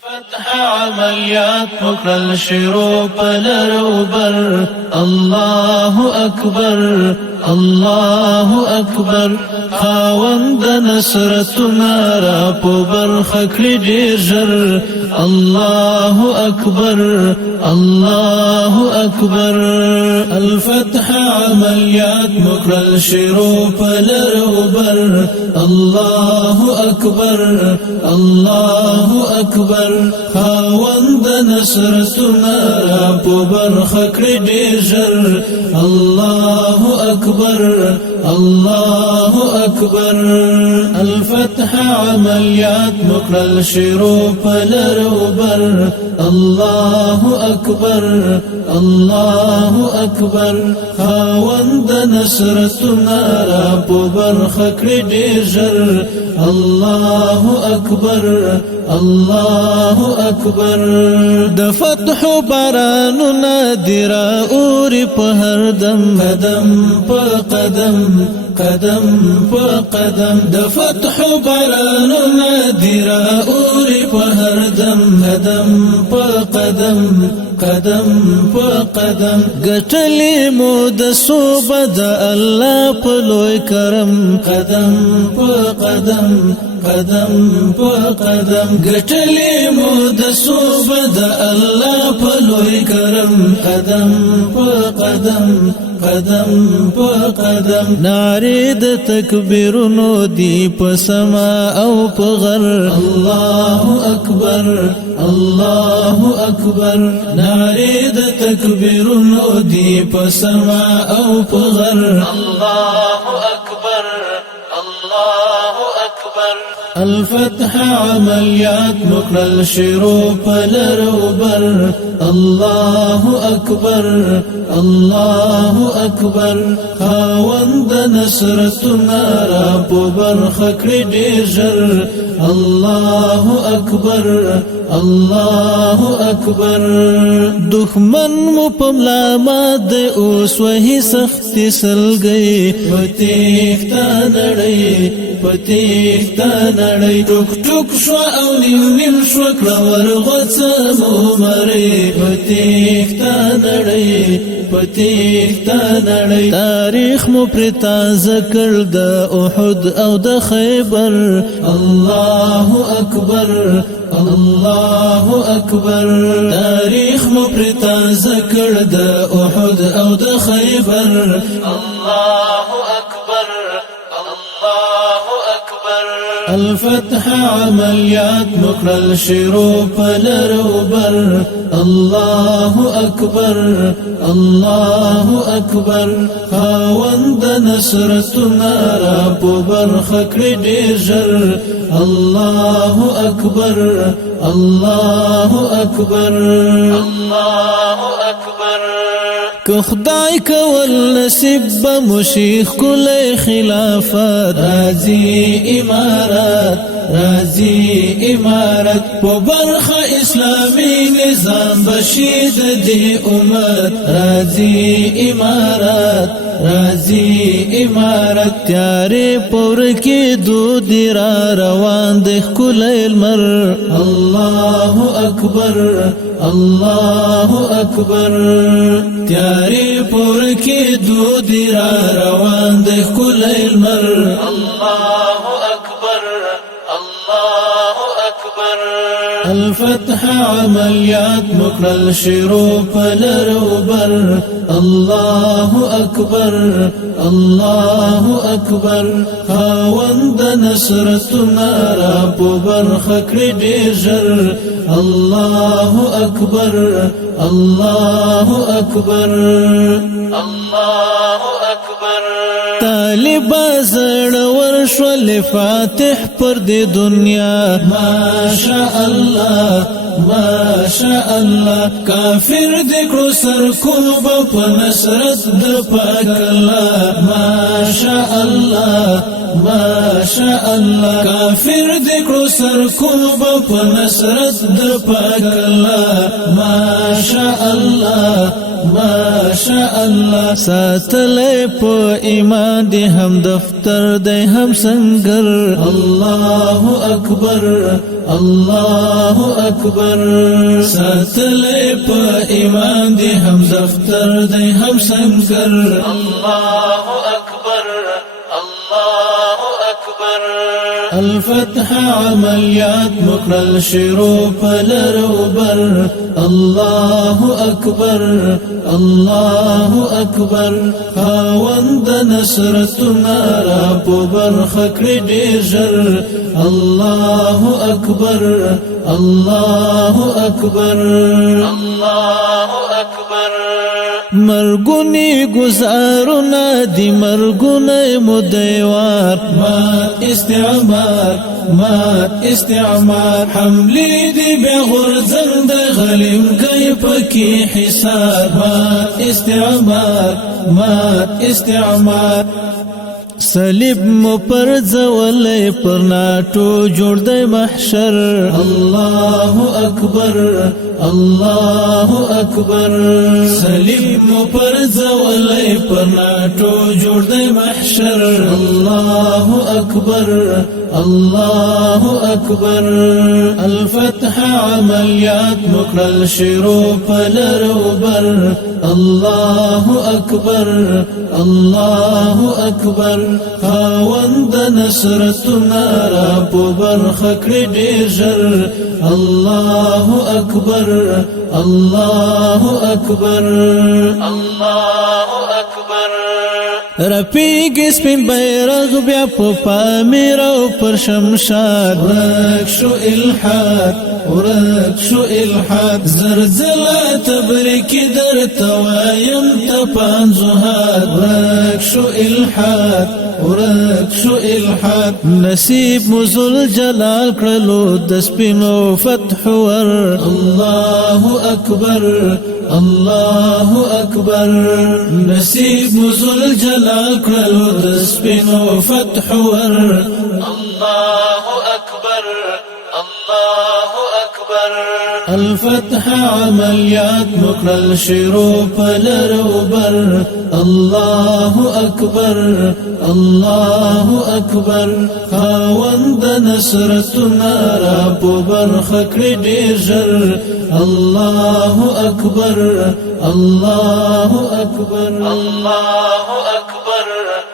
فتح عملیات وکړل شروع پلر وبر الله اکبر الله اکبر خاوند نصرتنا را په برخه کړي ډېر ژر الله اکبر الله اکبر الفتح عملیات وکړل شروع پلر وبر الله اکبر الله اکبر خاوند نصرتنا را په برخه کړي ډېر ژر الله اکبر الله اکبر الفتح عملیات وکړل شروع پلر وبر الله اکبر الله اکبر خاوند نصرتنا را په برخه کړي ډېر ژر الله اکبر الله اکبر د فتح بارانونه دی را اوري په هر دم قدم په قدم قدم په قدم د فتح بارانونه دی را اوري په هر دم قدم په قدم قدم په قدم ګټلې مو د صوبه د الله په لوی کرم قدم په قدم قدم په قدم ګټلې مو د صوبه د الله په لوی کرم قدم په قدم قدم په قدم نارې د تکبیرونو دی په سما او په غر الله اکبر الله اکبر نارې د تکبیرونو دی په سما او په غر الله اکبر الله اکبر الفتح عملیات وکړل شروع پلر وبر الله اکبر الله اکبر خاوند نصرتنا را په برخه کړي ډېر ژر الله اکبر الله اکبر دښمن مو په ملا مات اوس وهي سختي سلګي پتیختا نړۍ پتیختا نړۍ ټوک ټوک شو او نیم نیم شو کړه ورغوڅه مو مرۍ پتیختا نړۍ پتیختا نړۍ تاریخ مو پر تازه کړ د احد او د خیبر الله اکبر الله اکبر تاریخ مو پر تازه کړ د احد او د خیبر الله اکبر الله اکبر الفتح عملیات وکړل شروع پلر وبر الله اکبر الله اکبر خاوند نصرتنا را په برخه کړي ډېر ژر الله اکبر الله اکبر الله اکبر که خدای کول نصیب به مشیخ کلی خلافت رازی امارت رازی امارت په برخه اسلامی نظام بشید دی امت رازی امارت رازی امارت تیارې پور کې دود را روان د کلی المر الله اکبر الله اکبر تیارې پور کې دود را روان د کلی المر الله اکبر الله اکبر الفتح عملیات وکړل شروع پلر وبر الله اکبر الله اکبر خاوند نصرتنا را په برخه کړي ډېر ژر الله اکبر الله اکبر الله اکبر طالب زړور شول فاتح پر دې دنیا ماشاء الله ماشاء الله کافر دې کړو سرکوب په نصرت د پاک الله ماشاء الله ما شاء الله کافر دکړو سرکوب په نصرت د پاک الله ما شاء الله ما شاء الله ساتلې په ایمان دي هم دفتر دی هم سنگر الله اکبر الله اکبر ساتلې په ایمان دي هم دفتر دی هم سنگر الله اکبر الله اکبر الفتح عملیات مکرل شروع پلروبر الله اکبر الله اکبر خاوند نصرتنا را په برخه کړي ډېر ژر الله اکبر الله اکبر الله اکبر مرګونی گزارونه دی مرګونی مدیوار مات استعمار حملی دی بیا غرزن د غلیم گئی پکی حسار مات استعمار صلیب مو پر زولې پر ناټو جوړ د محشر الله اکبر الله اکبر صلیب مو پر زولې پر ناټو جوړ د محشر الله اکبر الله اکبر الفتح عملیات مکرل شروع پلروبر الله اکبر الله اکبر خاوند نصرتنا را په برخه کړي ډېر ژر الله اکبر الله اکبر الله اکبر رپیږي سپین بیرغ بیا په پامیر او پر شمشاد ورک شو الحاد زرزله تبریکی در توایم تپانزوهاد ورک شو الحاد نصیب مزل جلال کړلو د سپینو فتح ور الله اکبر الله اکبر نصیب مزل جلال کړلو د سپینو فتح ور الله اکبر الله اکبر الفتح عملیات مکرل شروع پلروبر الله اکبر الله اکبر خاوند نصرتنا را په برخه کړي ډېر ژر الله اکبر الله اکبر الله اکبر